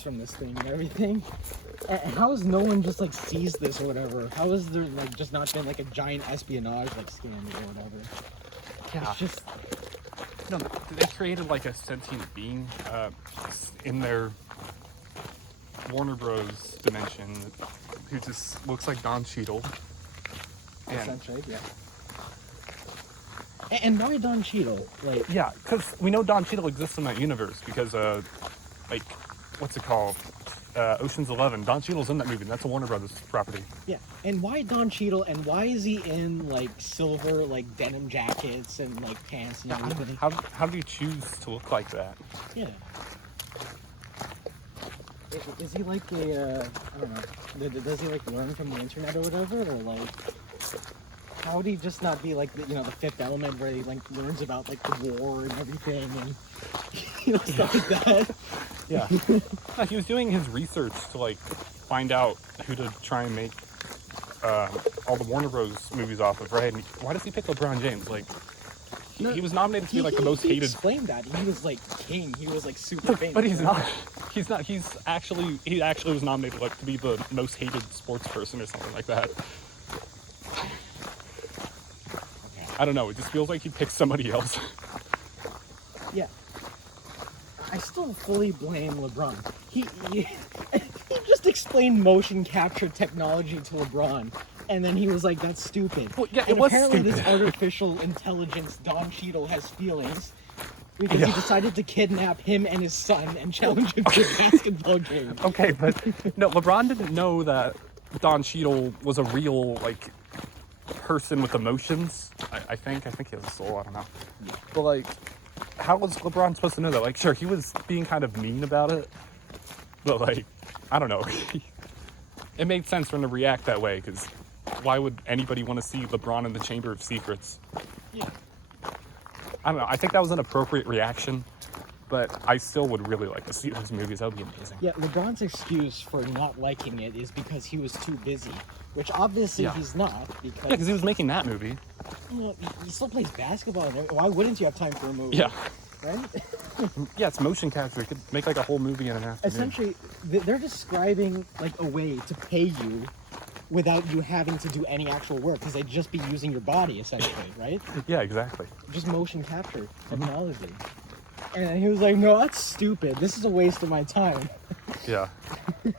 from this thing and everything. And how has no one just like seized this or whatever? How has there like just not been like a giant espionage like scandal or whatever? Yeah. It's just No, they created like a sentient being in their Warner Bros. Dimension who just looks like Don Cheadle. essentially, yeah. And why Don Cheadle? Like, Yeah, because we know Don Cheadle exists in that universe because, like, what's it called? Ocean's 11. Don Cheadle's in that movie. That's a Warner Brothers property. yeah. And why Don Cheadle? And why is he in like silver like denim jackets and like pants and everything? How do you choose to look like that? Yeah. Is he like a, I don't know, does he like learn from the internet or whatever? Or like, how would he just not be like, the Fifth Element where he like learns about like the war and everything and, stuff like that? Yeah. He was doing his research to like find out who to try and make all the Warner Bros. Movies off of, right? And why does he pick LeBron James? Like, he was nominated to be like the most hated. He explained that he was like king. He was like super famous. But he's not. He's not. He actually was nominated like to be the most hated sports person or something like that. I don't know. It just feels like he picked somebody else. Yeah. I still fully blame LeBron. He just explained motion capture technology to LeBron, and then he was like, "That's stupid." Well, yeah, and it was apparently stupid. This artificial intelligence, Don Cheadle, has feelings because he decided to kidnap him and his son and challenge him to a basketball game. Okay, but no, LeBron didn't know that Don Cheadle was a real like person with emotions. I think he has a soul. I don't know. Yeah. But like, how was LeBron supposed to know that? Like, sure, he was being kind of mean about it, but like, I don't know. It made sense for him to react that way because why would anybody want to see LeBron in the Chamber of Secrets? Yeah. I don't know. I think that was an appropriate reaction, but I still would really like to see those movies. That would be amazing. Yeah, LeBron's excuse for not liking it is because he was too busy, which obviously he's not. Yeah, because he was making that movie. Well, he still plays basketball. And why wouldn't you have time for a movie? Yeah. Right? Yeah, it's motion capture. You could make like a whole movie in an afternoon. Essentially, they're describing like a way to pay you without you having to do any actual work because they'd just be using your body essentially, right? Yeah, exactly. Just motion capture technology. And he was like, "No, that's stupid. This is a waste of my time." Yeah. It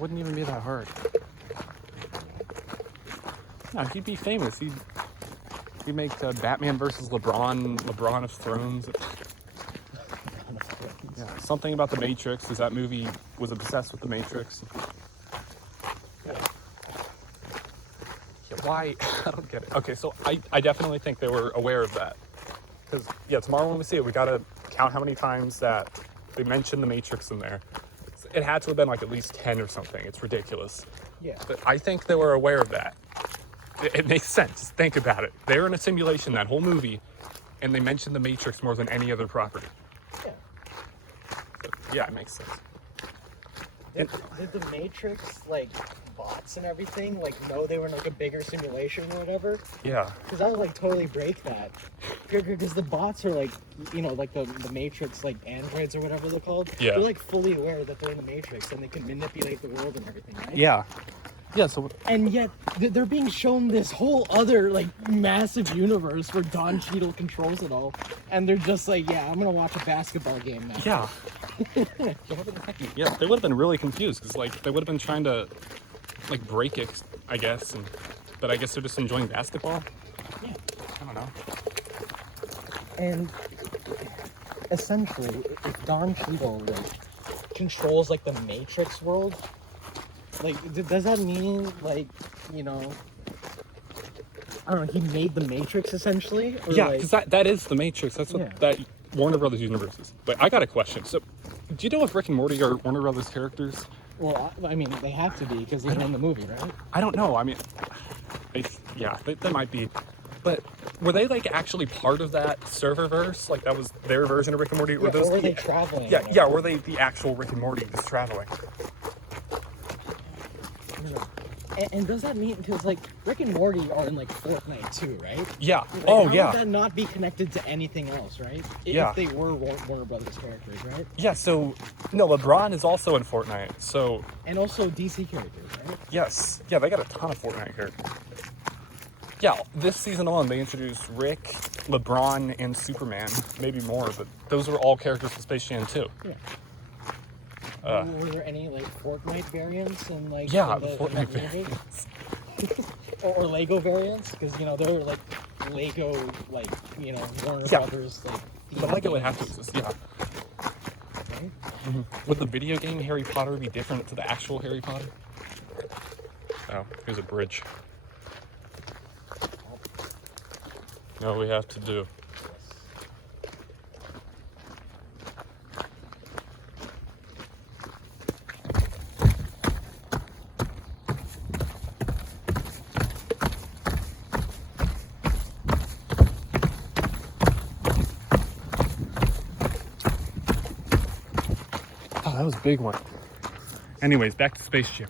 wouldn't even be that hard. No, he'd be famous. He'd make Batman versus LeBron of Thrones. Yeah, something about the Matrix, because that movie was obsessed with the Matrix. Yeah, why? I don't get it. Okay, so I definitely think they were aware of that. Because, yeah, tomorrow when we see it, we gotta count how many times that they mentioned the Matrix in there. It had to have been like at least 10 or something. It's ridiculous. Yeah. But I think they were aware of that. It makes sense. Think about it. They're in a simulation that whole movie, and they mentioned the Matrix more than any other property. Yeah. So, yeah, it makes sense. Did the Matrix, like, bots and everything, like, know they were in, like, a bigger simulation or whatever? Yeah. Because I would, like, totally break that. Because the bots are, like, like the Matrix, like, androids or whatever they're called. Yeah. They're, like, fully aware that they're in the Matrix and they can manipulate the world and everything, right? Yeah. Yeah, so... And yet, they're being shown this whole other, like, massive universe where Don Cheadle controls it all. And they're just like, yeah, I'm going to watch a basketball game now. Yeah. Yeah, they would have been really confused, because, like, they would have been trying to, like, break it, I guess, but I guess they're just enjoying basketball? Yeah. I don't know. And essentially, if Don Cheadle, like, controls, like, the Matrix world, like, does that mean, like, I don't know, he made the Matrix, essentially? Or Yeah, like... because that is the Matrix. That's what that Warner Brothers universe is. But I got a question. So, do you know if Rick and Morty are Warner Brothers characters? Well, I mean, they have to be, because they're in the movie, right? I don't know. I mean, they might be. But were they, like, actually part of that serververse? Like, that was their version of Rick and Morty? Or were they traveling? Yeah, were they the actual Rick and Morty just traveling? And does that mean, because like Rick and Morty are in like Fortnite too, right? Yeah. Like, Oh, how yeah. would that not be connected to anything else, right? Yeah. If they were Warner Brothers characters, right? Yeah, so, no, LeBron is also in Fortnite, so, And also DC characters, right? yes. Yeah, they got a ton of Fortnite characters. Yeah, this season alone, they introduced Rick, LeBron, and Superman. Maybe more, but those were all characters from Space Jam 2. Yeah. Uh, Were there any like Fortnite variants and like Yeah, in the in Fortnite that movie? variants. or Lego variants? Because you know they're like Lego, like Warner Yeah. Brothers, like The Lego would have to exist, yeah. right? Would the video game Harry Potter be different to the actual Harry Potter? Oh, here's a bridge. You know what we have to do? Oh, that was a big one. Anyways, back to Space Jam.